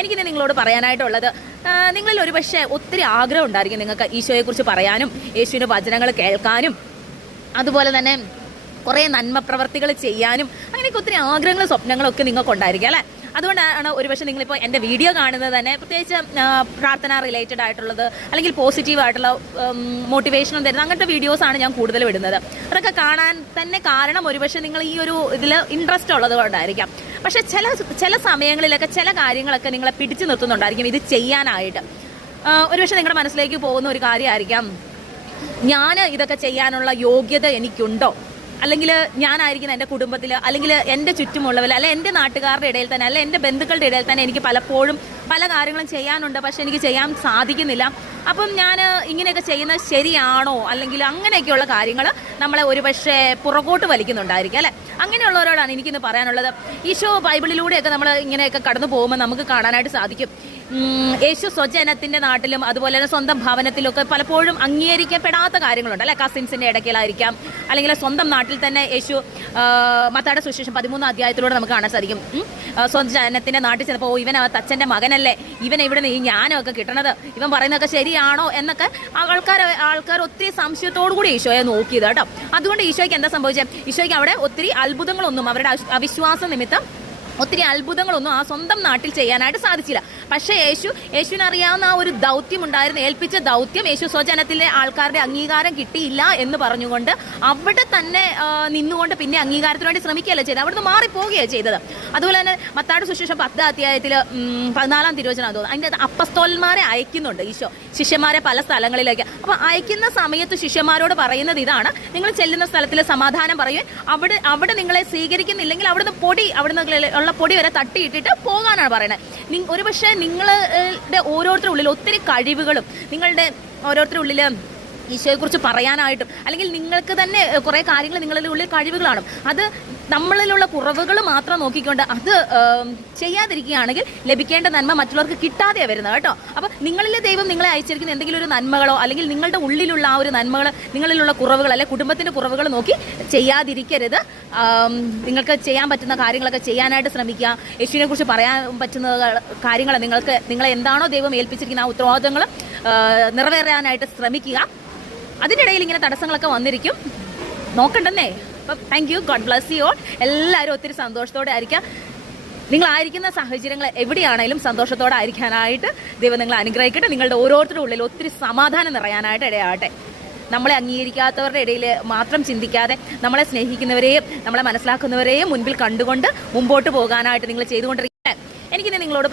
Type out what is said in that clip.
എനിക്കിന്ന് നിങ്ങളോട് പറയാനായിട്ടുള്ളത്, നിങ്ങളിൽ ഒരു പക്ഷേ ഒത്തിരി ആഗ്രഹം ഉണ്ടായിരിക്കും നിങ്ങൾക്ക് ഈശോയെക്കുറിച്ച് പറയാനും യേശുവിൻ്റെ വചനങ്ങൾ കേൾക്കാനും അതുപോലെ തന്നെ കുറേ നന്മ പ്രവർത്തികൾ ചെയ്യാനും അങ്ങനെയൊക്കെ ഒത്തിരി ആഗ്രഹങ്ങളും സ്വപ്നങ്ങളൊക്കെ നിങ്ങൾക്കുണ്ടായിരിക്കും അല്ലേ. അതുകൊണ്ടാണ് ഒരുപക്ഷെ നിങ്ങളിപ്പോൾ എൻ്റെ വീഡിയോ കാണുന്നത് തന്നെ പ്രത്യേകിച്ച് പ്രാർത്ഥന റിലേറ്റഡ് ആയിട്ടുള്ളത് അല്ലെങ്കിൽ പോസിറ്റീവായിട്ടുള്ള മോട്ടിവേഷനും തരുന്ന അങ്ങനത്തെ വീഡിയോസാണ് ഞാൻ കൂടുതലും ഇടുന്നത്. അതൊക്കെ കാണാൻ തന്നെ കാരണം ഒരുപക്ഷെ നിങ്ങൾ ഈ ഒരു ഇതിൽ ഇൻട്രസ്റ്റ് ഉള്ളത് കൊണ്ടായിരിക്കാം. പക്ഷേ ചില സമയങ്ങളിലൊക്കെ ചില കാര്യങ്ങളൊക്കെ നിങ്ങളെ പിടിച്ചു നിർത്തുന്നുണ്ടായിരിക്കും ഇത് ചെയ്യാനായിട്ട്. ഒരുപക്ഷെ നിങ്ങളുടെ മനസ്സിലേക്ക് പോകുന്ന ഒരു കാര്യമായിരിക്കാം, ഞാൻ ഇതൊക്കെ ചെയ്യാനുള്ള യോഗ്യത എനിക്കുണ്ടോ, അല്ലെങ്കിൽ ഞാനായിരിക്കുന്ന എൻ്റെ കുടുംബത്തിൽ അല്ലെങ്കിൽ എൻ്റെ ചുറ്റുമുള്ളവർ അല്ലെ എൻ്റെ നാട്ടുകാരുടെ ഇടയിൽ തന്നെ അല്ലെ എൻ്റെ ബന്ധുക്കളുടെ ഇടയിൽ തന്നെ എനിക്ക് പലപ്പോഴും പല കാര്യങ്ങളും ചെയ്യാനുണ്ട്, പക്ഷെ എനിക്ക് ചെയ്യാൻ സാധിക്കുന്നില്ല. അപ്പം ഞാൻ ഇങ്ങനെയൊക്കെ ചെയ്യുന്നത് ശരിയാണോ, അല്ലെങ്കിൽ അങ്ങനെയൊക്കെയുള്ള കാര്യങ്ങൾ നമ്മളെ ഒരുപക്ഷെ പുറകോട്ട് വലിക്കുന്നുണ്ടായിരിക്കും അല്ലേ. അങ്ങനെയുള്ളവരോടാണ് എനിക്കിന്ന് പറയാനുള്ളത്. ഈശോ ബൈബിളിലൂടെയൊക്കെ നമ്മൾ ഇങ്ങനെയൊക്കെ കടന്നു പോകുമ്പോൾ നമുക്ക് കാണാനായിട്ട് സാധിക്കും, യേശു സ്വജനത്തിൻ്റെ നാട്ടിലും അതുപോലെ തന്നെ സ്വന്തം ഭവനത്തിലൊക്കെ പലപ്പോഴും അംഗീകരിക്കപ്പെടാത്ത കാര്യങ്ങളുണ്ട് അല്ലെ. കസിൻസിൻ്റെ ഇടയ്ക്കിലായിരിക്കാം, അല്ലെങ്കിൽ സ്വന്തം നാട്ടിൽ തന്നെ യേശു മത്തായിയുടെ സുവിശേഷം 13 അധ്യായത്തിലൂടെ നമുക്ക് കാണാൻ സാധിക്കും. സ്വന്തം ജനത്തിൻ്റെ നാട്ടിൽ ചെന്നപ്പോൾ ഇവൻ തച്ചൻ്റെ മകനല്ലേ, ഇവൻ ഇവിടെ ഈ ജ്ഞാനമൊക്കെ കിട്ടണത്, ഇവൻ പറയുന്നതൊക്കെ ശരിയാണോ എന്നൊക്കെ ആൾക്കാർ ഒത്തിരി സംശയത്തോടു കൂടി ഈശോയെ നോക്കിയത് കേട്ടോ. അതുകൊണ്ട് ഈശോയ്ക്ക് എന്താ സംഭവിച്ചത്, ഈശോയ്ക്ക് അവിടെ ഒത്തിരി അത്ഭുതങ്ങളൊന്നും അവരുടെ അവിശ്വാസ നിമിത്തം ഒത്തിരി അത്ഭുതങ്ങളൊന്നും ആ സ്വന്തം നാട്ടിൽ ചെയ്യാനായിട്ട് സാധിച്ചില്ല. പക്ഷേ യേശുവിന് അറിയാവുന്ന ആ ഒരു ദൗത്യം ഉണ്ടായിരുന്നു, ഏൽപ്പിച്ച ദൗത്യം യേശു സ്വജനത്തിലെ ആൾക്കാരുടെ അംഗീകാരം കിട്ടിയില്ല എന്ന് പറഞ്ഞുകൊണ്ട് അവിടെ തന്നെ നിന്നുകൊണ്ട് പിന്നെ അംഗീകാരത്തിന് വേണ്ടി ശ്രമിക്കുകയല്ല ചെയ്തത്, അവിടുന്ന് മാറിപ്പോവുകയാണ് ചെയ്തത്. അതുപോലെ തന്നെ മത്തായിയുടെ സുവിശേഷം 10 അധ്യായത്തിൽ 14 തിരുവചനം തോന്നുന്നു, അതിൻ്റെ അപ്പസ്തോലന്മാരെ അയക്കുന്നുണ്ട് ഈശോ, ശിഷ്യന്മാരെ പല സ്ഥലങ്ങളിലേക്ക്. അപ്പോൾ അയക്കുന്ന സമയത്ത് ശിഷ്യന്മാരോട് പറയുന്നത് ഇതാണ്, നിങ്ങൾ ചെല്ലുന്ന സ്ഥലത്തിൽ സമാധാനം പറയുകയും അവിടെ നിങ്ങളെ സ്വീകരിക്കുന്നില്ലെങ്കിൽ അവിടുന്ന് ഉള്ള പൊടി വരെ തട്ടിയിട്ടിട്ട് പോകാനാണ് പറയുന്നത്. ഒരുപക്ഷെ നിങ്ങളുടെ ഓരോരുത്തരുടെ ഉള്ളിൽ ഒത്തിരി കഴിവുകളും നിങ്ങളുടെ ഓരോരുത്തരുടെ ഉള്ളിൽ ഈശോയെക്കുറിച്ച് പറയാനായിട്ടും അല്ലെങ്കിൽ നിങ്ങൾക്ക് തന്നെ കുറേ കാര്യങ്ങൾ നിങ്ങളുടെ ഉള്ളിൽ കഴിവുകളാണ്, അത് നമ്മളിലുള്ള കുറവുകൾ മാത്രം നോക്കിക്കൊണ്ട് അത് ചെയ്യാതിരിക്കുകയാണെങ്കിൽ ലഭിക്കേണ്ട നന്മ മറ്റുള്ളവർക്ക് കിട്ടാതെ വരുന്നത് കേട്ടോ. അപ്പോൾ നിങ്ങളിലെ ദൈവം നിങ്ങളെ അയച്ചിരിക്കുന്ന എന്തെങ്കിലും ഒരു നന്മകളോ അല്ലെങ്കിൽ നിങ്ങളുടെ ഉള്ളിലുള്ള ആ ഒരു നന്മകൾ, നിങ്ങളിലുള്ള കുറവുകൾ അല്ലെങ്കിൽ കുടുംബത്തിൻ്റെ കുറവുകൾ നോക്കി ചെയ്യാതിരിക്കരുത്. നിങ്ങൾക്ക് ചെയ്യാൻ പറ്റുന്ന കാര്യങ്ങളൊക്കെ ചെയ്യാനായിട്ട് ശ്രമിക്കുക. യേശുവിനെ കുറിച്ച് പറയാൻ പറ്റുന്ന കാര്യങ്ങൾ നിങ്ങളെ എന്താണോ ദൈവം ഏൽപ്പിച്ചിരിക്കുന്ന ആ ഉത്തരവാദിത്തങ്ങൾ നിറവേറാനായിട്ട് ശ്രമിക്കുക. അതിനിടയിൽ ഇങ്ങനെ തടസ്സങ്ങളൊക്കെ വന്നിരിക്കും, നോക്കണ്ടെന്നേ. അപ്പം thank you, God bless you all. എല്ലാവരും ഒത്തിരി സന്തോഷത്തോടെ ആയിരിക്കാം. നിങ്ങളായിരിക്കുന്ന സാഹചര്യങ്ങൾ എവിടെയാണെങ്കിലും സന്തോഷത്തോടെ ആയിരിക്കാനായിട്ട് ദൈവം നിങ്ങളെ അനുഗ്രഹിക്കട്ടെ. നിങ്ങളുടെ ഓരോരുത്തരുടെ ഉള്ളിൽ ഒത്തിരി സമാധാനം നിറയാനായിട്ട് ഇടയാകട്ടെ. നമ്മളെ അംഗീകരിക്കാത്തവരുടെ ഇടയിൽ മാത്രം ചിന്തിക്കാതെ നമ്മളെ സ്നേഹിക്കുന്നവരെയും നമ്മളെ മനസ്സിലാക്കുന്നവരെയും മുൻപിൽ കണ്ടുകൊണ്ട് മുമ്പോട്ട് പോകാനായിട്ട് നിങ്ങൾ ചെയ്തുകൊണ്ടിരിക്കുക. എനിക്കിന്ന് നിങ്ങളോട്